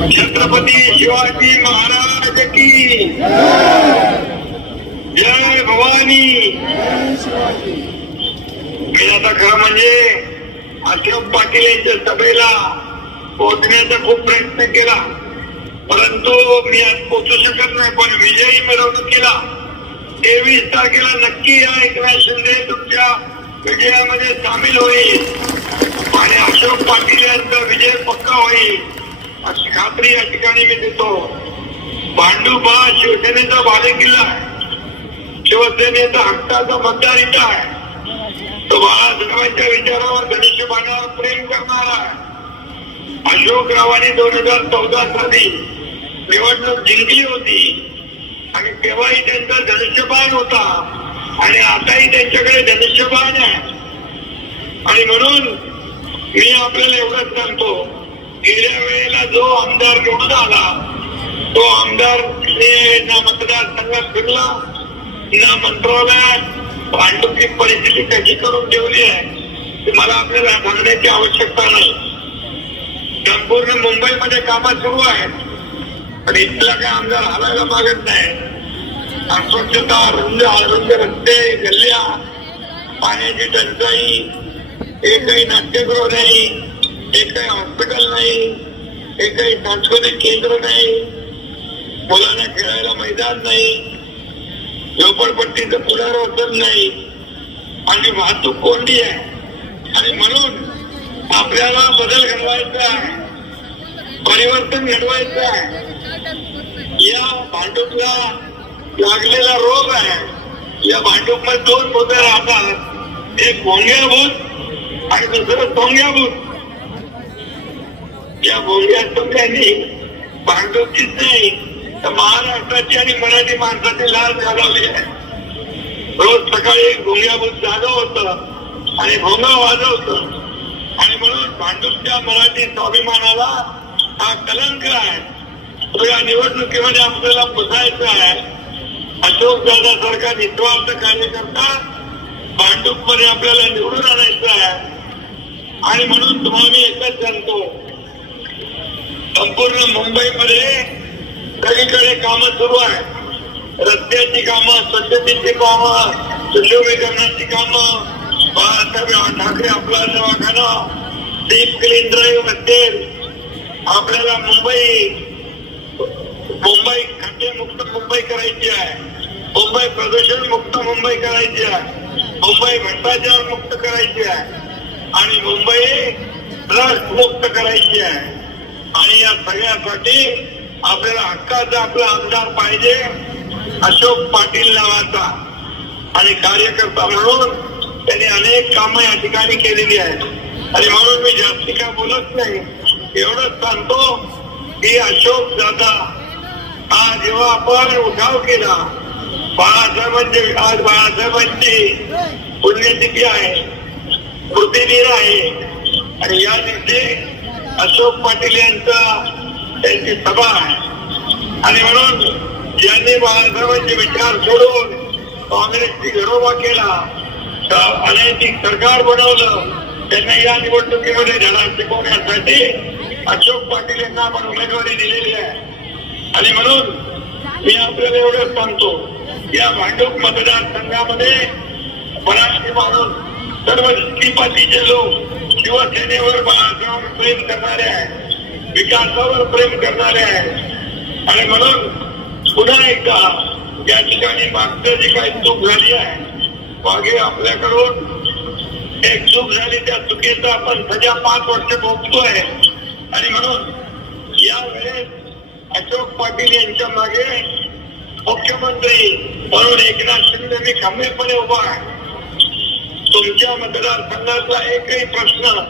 छत्रपती शिवाजी महाराज की जय भवानी। मी आता खरं म्हणजे अशोक पाटील यांच्या सभेला पोहोचण्याचा खूप प्रयत्न केला, परंतु मी आज पोहोचू शकत नाही। पण विजयी मिरवणुकीला 23 तारखेला नक्की या एकनाथ शिंदे तुमच्या विजयामध्ये सामील होईल आणि अशोक पाटील यांचा विजय पक्का होईल अशी खात्री या ठिकाणी मी देतो। भांडूप हा शिवसेनेचा बालेकिल्ला आहे, शिवसेनेचा हक्काचा मतदार इथं आहे। तो बाळासाहेबांच्या विचारावर धनुष्यबाणावर प्रेम करणारा आहे। अशोकरावांनी 2014 साली निवडणूक जिंकली होती आणि तेव्हाही त्यांचा धनुष्यबाण होता आणि आताही त्यांच्याकडे धनुष्यबाण आहे। आणि म्हणून मी आपल्याला एवढंच सांगतो, गेल्या वेळेला जो आमदार निवडून आला तो आमदार ना मतदारसंघात फिरला ना मंत्रालयात भांडुपची परिस्थिती कशी करून ठेवली आहे ते मला आपल्याला सांगण्याची आवश्यकता नाही। संपूर्ण मुंबईमध्ये कामं सुरू आहेत पण इथला काय आमदार हालायला मागत नाही। अस्वच्छता, रुंद रस्ते, गल्ल्या, पाण्याची टंचाई, एकही नाट्यगृह नाही, एकही हॉस्पिटल नाही, एकही सांस्कृतिक केंद्र नाही, मुलांना खेळायला मैदान नाही, झोपडपट्टीचं पुनर्वसन नाही आणि वाहतूक कोंडी आहे। आणि म्हणून आपल्याला बदल घडवायचा आहे, परिवर्तन घडवायचं आहे। या भांडूपला लागलेला रोग आहे। या भांडूपमध्ये 2 मुद्दे राहतात, एक भोंग्याभूत आणि दुसरं सोंग्याभूत। या भोंग्या सोंग्यांनी भांडूपचीच नाही तर महाराष्ट्राची आणि मराठी माणसाची लाज घालवली आहे। रोज सकाळी एक भोंग्याभूत जागा होतं आणि भोंगा वाजवतं आणि म्हणून भांडूपच्या मराठी स्वाभिमानाला हा कलंक आहे। तो या निवडणुकीमध्ये आपल्याला पुसायचा आहे। अशोक दादा सारखा निस्वार्थ कार्यकर्ता भांडूपमध्ये आपल्याला निवडून आणायचा आहे। आणि म्हणून तुम्हाला मी एकच सांगतो, संपूर्ण मुंबईमध्ये सगळीकडे कामं सुरू आहेत। रस्त्याची कामं, स्वच्छतेची कामं, सुशोभीकरणाची कामं, बाळासाहेब ठाकरे आपला दवाखाना, डीप क्लीन ड्राईव्ह असेल, आपल्याला मुंबई खड्डेमुक्त मुंबई करायची आहे, मुंबई प्रदूषण मुक्त मुंबई करायची आहे, मुंबई भ्रष्टाचार मुक्त करायची आहे आणि मुंबई ड्रग्स मुक्त करायची आहे। आणि या सगळ्यासाठी आपल्याला हक्काचा आपला आमदार पाहिजे, अशोक पाटील नावाचा। आणि कार्यकर्ता म्हणून त्यांनी अनेक कामं या ठिकाणी केलेली आहेत आणि म्हणून मी जास्ती काय बोलत नाही। एवढंच सांगतो की अशोक दादा हा जेव्हा आपण उठाव केला, आज बाळासाहेबांची पुण्यतिथी आहे, स्मृतिदिन आहे आणि या दिवशी अशोक पाटील त्यांची सभा आहे। आणि म्हणून ज्यांनी बाळासाहेबांचे विचार सोडून काँग्रेसची घरोबा केला, अनैतिक सरकार बनवलं, त्यांना या निवडणुकीमध्ये धडा शिकवण्यासाठी अशोक पाटील यांना आपण उमेदवारी दिलेली आहे। आणि म्हणून मी आपल्याला एवढंच सांगतो, या भांडूप मतदारसंघामध्ये मराठी माणूस, सर्व जातीपातीचे लोक शिवसेनेवर बाळासाहेबांवर प्रेम करणारे आहेत, विकासावर प्रेम करणारे आहेत। आणि म्हणून पुन्हा एकदा या ठिकाणी मागचं जी काही चूक झाली आहे, मागे आपल्याकडून एक चूक झाली, त्या चुकीचा आपण सध्या 5 वर्ष भोगतोय। आणि म्हणून यावेळेस अशोक पाटील यांच्या मागे मुख्यमंत्री म्हणून एकनाथ शिंदे मी खंबीरपणे उभा आहे। तुमच्या मतदारसंघाचा एकही प्रश्न